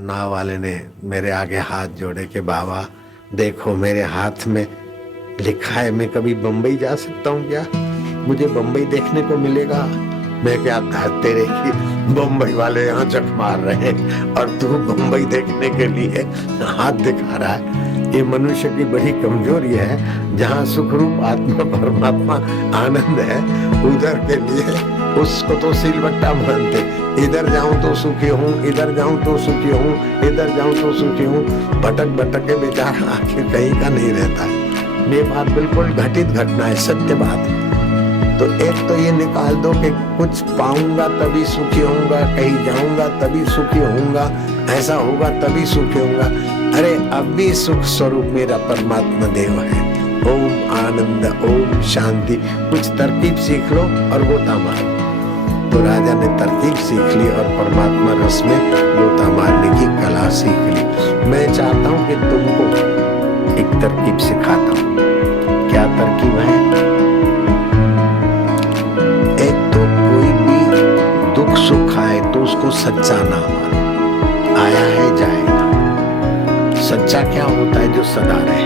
नाव वाले ने मेरे आगे हाथ जोड़े कि बाबा देखो मेरे हाथ में लिखा है, मैं कभी बम्बई जा सकता हूँ क्या? मुझे बम्बई देखने को मिलेगा? मैं क्या तेरे की बम्बई वाले यहाँ जख मार रहे हैं और तू बम्बई देखने के लिए हाथ दिखा रहा है। ये मनुष्य की बड़ी कमजोरी है। जहाँ सुखरूप आत्मा परमात्मा आनंद है, उधर के लिए उसको तो सिलबट्टा मानते। इधर जाऊं तो सुखी हूँ, इधर जाऊं तो सुखी हूँ, इधर जाऊं तो सुखी हूँ। भटक भटक के बेचारा आखिर कहीं का नहीं रहता है। ये बात बिल्कुल घटित घटना है, सत्य बात है। तो एक तो ये निकाल दो कि कुछ पाऊंगा तभी सुखी होऊंगा, कहीं जाऊंगा तभी सुखी होऊंगा, ऐसा होगा तभी सुखी होऊंगा। अरे अब भी सुख स्वरूप मेरा परमात्मा देव है। ओम आनंद, ओम शांति। कुछ तरकीब सीख लो और गोता मारो। तो राजा ने तरकीब सीख ली और परमात्मा रस में गोता मारने की कला सीख ली। मैं चाहता हूं कि तुमको एक तरकीब सिखाता हूं। क्या तरकीब है? एक तो कोई भी दुख सुख आए तो उसको सच्चा ना मानो। आया है जाएगा। सच्चा क्या होता है? जो सदा रहे।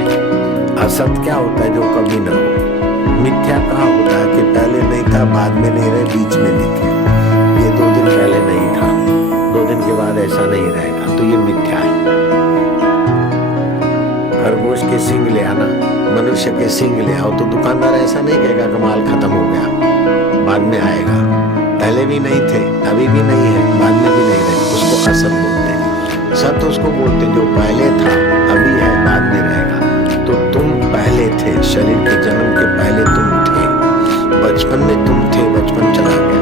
असत क्या होता है? जो कभी ना हो। मिथ्या कहाँ होता है कि पहले नहीं था, बाद में नहीं रहे, बीच में दिखे। ये 2 दिन पहले नहीं था, 2 दिन के बाद ऐसा नहीं रहेगा, तो ये मिथ्या है। खरगोश के सींग ले आना, मनुष्य के सींग ले आओ तो दुकानदार ऐसा नहीं कहेगा कि माल खत्म हो गया, बाद में आएगा। पहले भी नहीं थे, अभी भी नहीं है, बाद में भी नहीं रहे, उसको असत बोलते हैं। सत उसको बोलते जो पहले था, अभी है, बाद में रहेगा। तो तुम पहले थे, शरीर के जन्म के पहले तुम थे। बचपन में तुम थे, बचपन चला गया।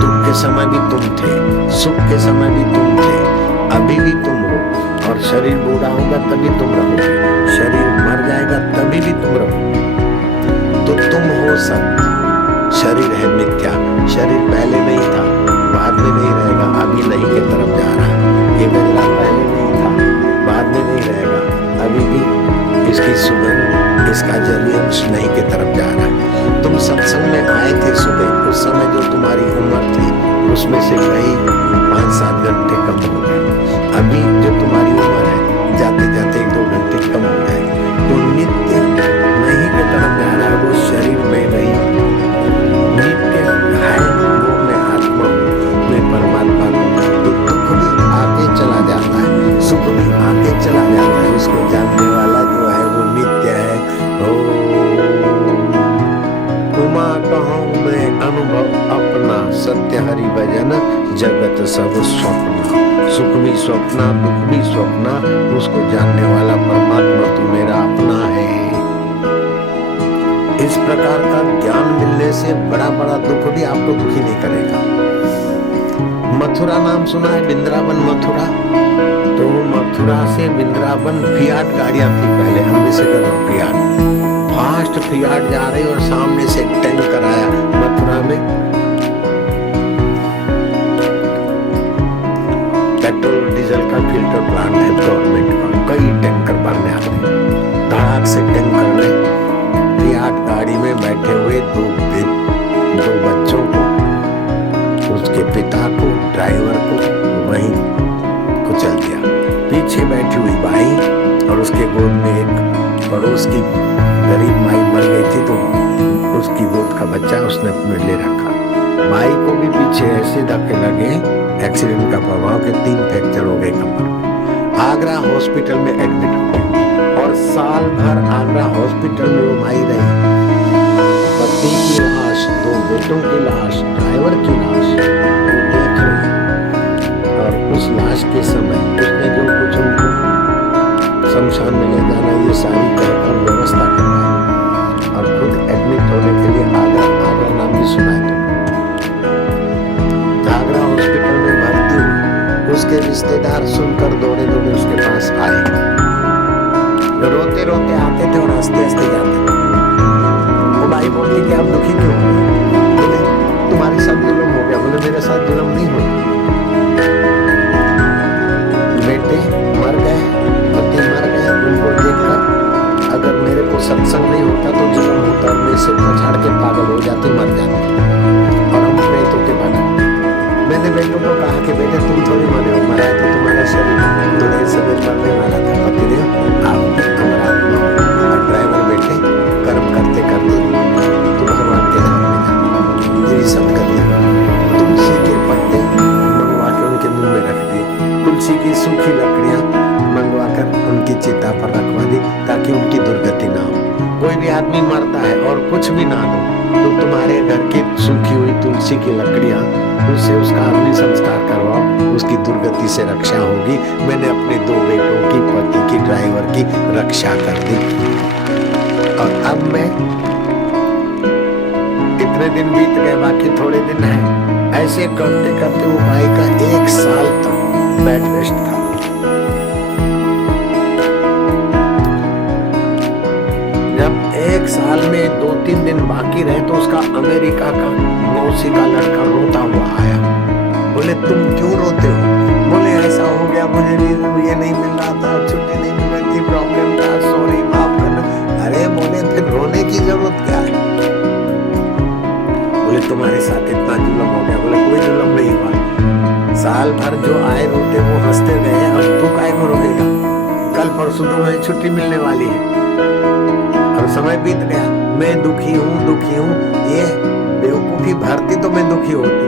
दुख के समय भी तुम थे, सुख के समय भी तुम थे, अभी भी तुम हो। और शरीर बूढ़ा होगा तभी तुम रहोगे, शरीर मर जाएगा तभी भी तुम रहोगे। तो तुम हो सत्य, शरीर है मिथ्या। शरीर पहले नहीं था, बाद में नहीं रहेगा, अभी नहीं के तरफ जा रहा है। ये गजरा पहले नहीं था, बाद में नहीं रहेगा, अभी भी इसकी सुगंध, इसका जलीय अंश नहीं के तरफ जा रहा है। तुम सत्संग में आए थे सुबह, उस समय जो तुम्हारी उम्र थी उसमें से कहीं 5-7 घंटे कम हो गए। अभी जो तुम्हारी उम्र है, जाते जाते 1-2 घंटे कम हो जाएगी। तो नित्य नहीं के तरफ जा रहा है, वो शरीर में नहीं। नित्य है वो मैं आत्मा हूँ, मैं परमात्मा हूँ। तो दुख भी आगे चला जाता है, सुख भी आगे चला जाता है। उसको जानने वाला जो है वो नित्य है। उमा कहूँ मैं अनुभव अपना, सत्य हरि भजन जगत सब स्वप्न। सुख भी स्वप्ना, दुख भी स्वप्ना, उसको जानने वाला परमात्मा तू मेरा अपना है। इस प्रकार का ज्ञान मिलने से बड़ा बड़ा दुख भी आपको दुखी नहीं करेगा। मथुरा नाम सुना है? वृंदावन मथुरा। तो मथुरा से वृंदावन फियाट गाड़ियां थी पहले, अम्बेसडर और फियाट। फास्ट फियाट जा रही और सामने से टैंकर आया। मथुरा में पेट्रोल डीजल का फिल्टर प्लांट है गवर्नमेंट का, कई टैंकर भरने आते हैं। धड़ाक से टैंकर में फियाट गाड़ी में बैठे हुए दो बच्चों को, उसके पिता को, ड्राइवर को वहीं कुचल दिया। पीछे बैठी हुई बाई और उसके गोद में एक पड़ोस की गरीब माई मर गई थी, तो उसकी गोद का बच्चा उसने अपने ले रखा। माई को भी पीछे ऐसे धक्के लगे, एक्सीडेंट का प्रभाव के 3 फ्रैक्चर हो गए कमर में। आगरा हॉस्पिटल में एडमिट हो गई और साल भर आगरा हॉस्पिटल में वो माई रही। पति की लाश, 2 बेटों की लाश, ड्राइवर की लाश वो देख रही। और उस लाश के समय उसने जो कुछ उनको शमशान में ले जाना, ये सारी कहकर व्यवस्था करवाई और खुद एडमिट होने के लिए आगरा नाम भी सुना है। आगरा हॉस्पिटल में भर्ती हुई। उसके रिश्तेदार सुनकर दौड़े दौड़े उसके पास आए। रोते रोते आते थे और हंसते हंसते जाते थे। वो भाई बोलती कि आप दुखी क्यों हो? बोले तुम्हारे साथ जुल्म हो गया। बोले मेरे साथ जुल्म नहीं हुआ, बेटे मर गए, पति मर गया, सूखी लकड़ियां मंगवाकर उनकी चिता पर रखवा दी ताकि उनकी दुर्गति ना हो। कोई भी आदमी मरता है और कुछ भी ना दो तो तुम्हारे घर की सूखी हुई तुलसी की लकड़ियां उससे उसका अग्नि संस्कार करवाओ, उसकी दुर्गति से रक्षा होगी। मैंने अपने 2 बेटों की, पति की, ड्राइवर की रक्षा कर दी। और अब मैं इतने दिन बीत गए, बाकी थोड़े दिन है। ऐसे करते करते वो भाई का 1 साल तक बेड रेस्ट था। जब 1 साल में 2-3 दिन बाकी रहे तो उसका अमेरिका का मौसी का लड़का रोता हुआ आया। बोले तुम क्यों रोते हो? बोले ऐसा हो गया, मुझे ये नहीं मिल रहा था, छुट्टी नहीं मिल रही थी, प्रॉब्लम था, सॉरी, माफ करना। अरे बोले फिर रोने की जरूरत क्या है? बोले तुम्हारे साथ इतना जुल्म हो गया। बोले कोई जुल्म नहीं हुआ, साल भर जो आए रोते वो हंसते गए, अब तू काहे को रोएगा? कल परसों तो मुझे छुट्टी मिलने वाली है और समय बीत गया। मैं दुखी हूँ, ये बेवकूफी भरती तो मैं दुखी होती,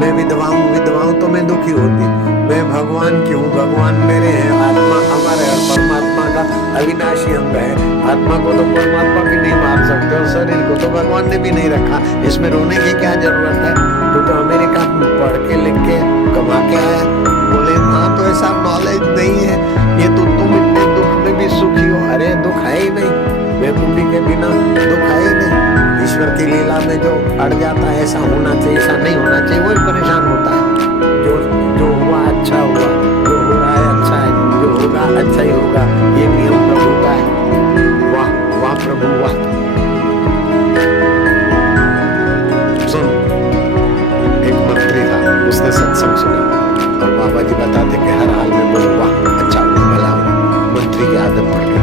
मैं विधवा हूँ तो मैं दुखी होती। मैं भगवान की हूँ, भगवान मेरे हैं, आत्मा अमर है, परमात्मा का अविनाशी अंग है। आत्मा को तो परमात्मा भी नहीं मार सकते और शरीर को तो भगवान ने भी नहीं रखा, इसमें रोने की क्या जरूरत है? तू तो अमेरिका पढ़ के लिख के कमा के आया। बोले हाँ तो ऐसा नॉलेज नहीं है, ये तो तुम इतने दुख में भी सुखी हो। अरे दुख है ही नहीं, बेवकूफी के बिना दुख है ही नहीं। ईश्वर की लीला में जो अड़ जाता है, ऐसा होना चाहिए, ऐसा नहीं होना चाहिए, वही परेशान होता है। जो हुआ अच्छा हुआ, जो हो रहा है अच्छा है, जो होगा अच्छा ही होगा, ये नियम प्रभु का है। वाह वाह प्रभु वाह। सुन, एक मंत्री था, उसने सत्संग सुना और बाबा जी बताते कि हर हाल में बोलो वाह अच्छा हुआ, भला हुआ। मंत्री की आदत पड़ गई।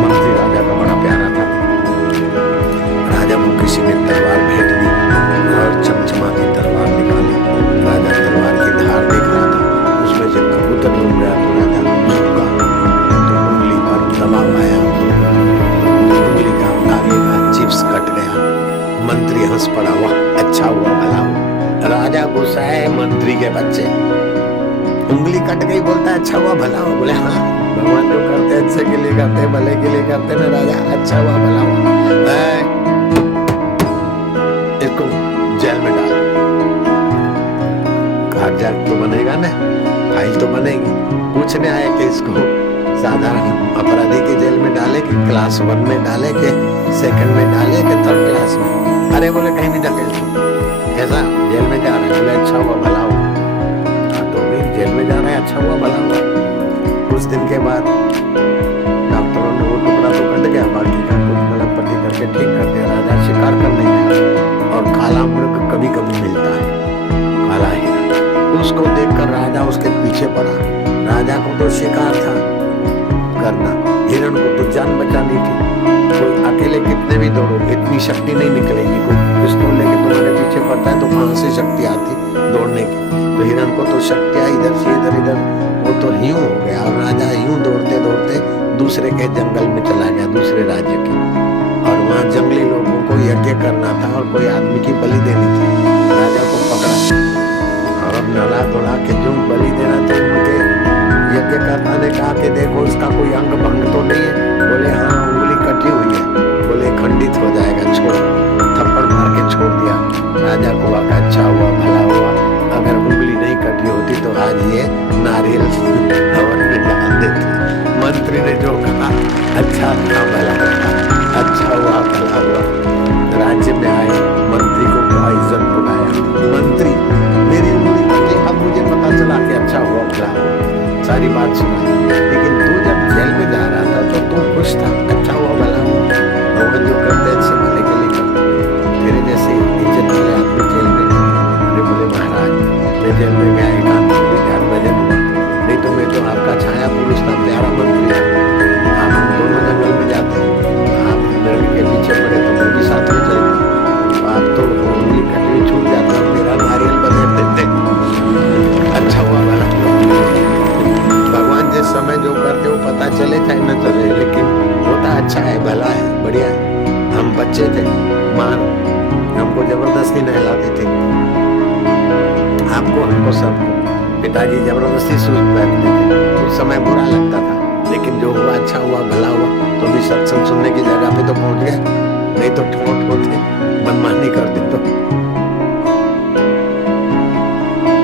मंत्री राजा का बड़ा प्यारा था। राजा को किसी ने तलवार भेंट दी और चमचमाती तलवार निकाली। राजा तलवार की धार देख रहा था, उसमें जब कबूतर डूब गया तो राजा झुका तो उंगली पर दबाव आया, उंगली का आगे का चिप्स कट गया। मंत्री हंस पड़ा, वाह अच्छा हुआ भला हुआ। राजा गुस्सा है, मंत्री के बच्चे उंगली कट गई, बोलता है अच्छा हुआ भला हुआ। बोले हाँ भगवान जो करते अच्छे के लिए करते, भले के लिए करते ना राजा, अच्छा हुआ भला हुआ। इसको जेल में डाल, कागजात तो बनेगा ना, फाइल तो बनेगी। पूछने आए कि इसको साधारण अपराधी के जेल में डाले कि क्लास 1 में डाले कि 2nd में डाले कि 3rd क्लास में? अरे बोले कहीं भी धकेल दो। कैसा जेल में जा रहा है? बोले अच्छा हुआ भला हुआ। तो जेल में जा रहा है, अच्छा हुआ भला हुआ। कुछ दिन के बाद डॉक्टरों ने वो टुकड़ा तो कट गया, बाकी का कुछ मलहम पट्टी करके ठीक कर दिया। राजा शिकार करने गया और काला मृग कभी कभी मिलता है, काला हिरण। उसको देखकर राजा उसके पीछे पड़ा। राजा को तो शिकार था करना, हिरण को तो जान बचानी थी। कोई अकेले कितने भी दौड़ो, इतनी शक्ति नहीं निकलेगी। कोई पिस्तौल लेके तुम्हारे पीछे पड़ता है तो कहाँ से शक्ति आती दौड़ने की? तो हिरण को तो शक्ति आई इधर से इधर, वो तो यूं हो गया। और राजा यूं दौड़ते दौड़ते दूसरे के जंगल में चला गया, दूसरे राज्य के। और वहाँ जंगली लोगों को यज्ञ करना था और कोई आदमी की बलि देनी थी। राजा को पकड़ा और अब नला धोला के जो बलि देना था, उनके यज्ञकर्ता ने कहा कि देखो इसका कोई अंग भंग तो नहीं है? बोले हाँ उंगली कटी हुई है। बोले खंडित हो जाएगा, छोड़। थप्पड़ मार के छोड़ दिया। राजा को वाका अच्छा हुआ भला हुआ, अगर उंगली नहीं कटी होती तो आज ये नारियल हवन में डाल देते। मंत्री ने जो कहा अच्छा था भला हुआ, अच्छा हुआ भला हुआ। राज्य में आए, मंत्री को बड़ा इज्जत बुलाया। मंत्री मेरी उंगली कटी, अब मुझे पता चला कि अच्छा हुआ भला हुआ, सारी बात सुनाई। लेकिन तू जब जेल में जा रहा था तो तू खुश था, अच्छा हुआ भला हुआ। भगवान जो करते हैं अच्छे भले के लिए करते। तेरे जैसे इज्जत वाले आदमी जेल में गए। अरे बोले महाराज मैं जेल में गया, एक आदमी ध्यान भजन हुआ, नहीं तो मैं तो आपका छाया पुरुष था, प्यारा मंत्री था। आप दोनों जंगल में जाते, आप मेरे के पीछे पड़े तो मैं भी साथ में चलता। आप तो उंगली कटी छूट जाता, मेरा नारियल बदल देते। अच्छा हुआ भला। भगवान जिस समय जो करते वो पता चले चाहे न चले, लेकिन होता अच्छा है, भला है, बढ़िया है। हम बच्चे थे, माँ हमको जबरदस्ती नहलाती थी, आपको हमको सबको। पिताजी जबरदस्ती सूझ बैठते थे, उस समय बुरा लगता था, लेकिन जो हुआ अच्छा हुआ, भला हुआ। तो भी सत्संग सुनने की जगह पे तो पहुंच गए, नहीं तो ठोट होते, मनमानी कर दे तो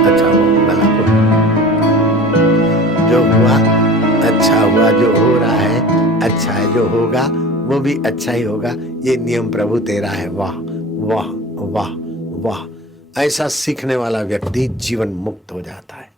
अच्छा हुआ, भला हुआ, जो हुआ अच्छा हुआ, जो हो रहा है अच्छा है, जो होगा वो भी अच्छा ही होगा। ये नियम प्रभु तेरा है। वाह वाह वाह वाह। ऐसा सीखने वाला व्यक्ति जीवन मुक्त हो जाता है।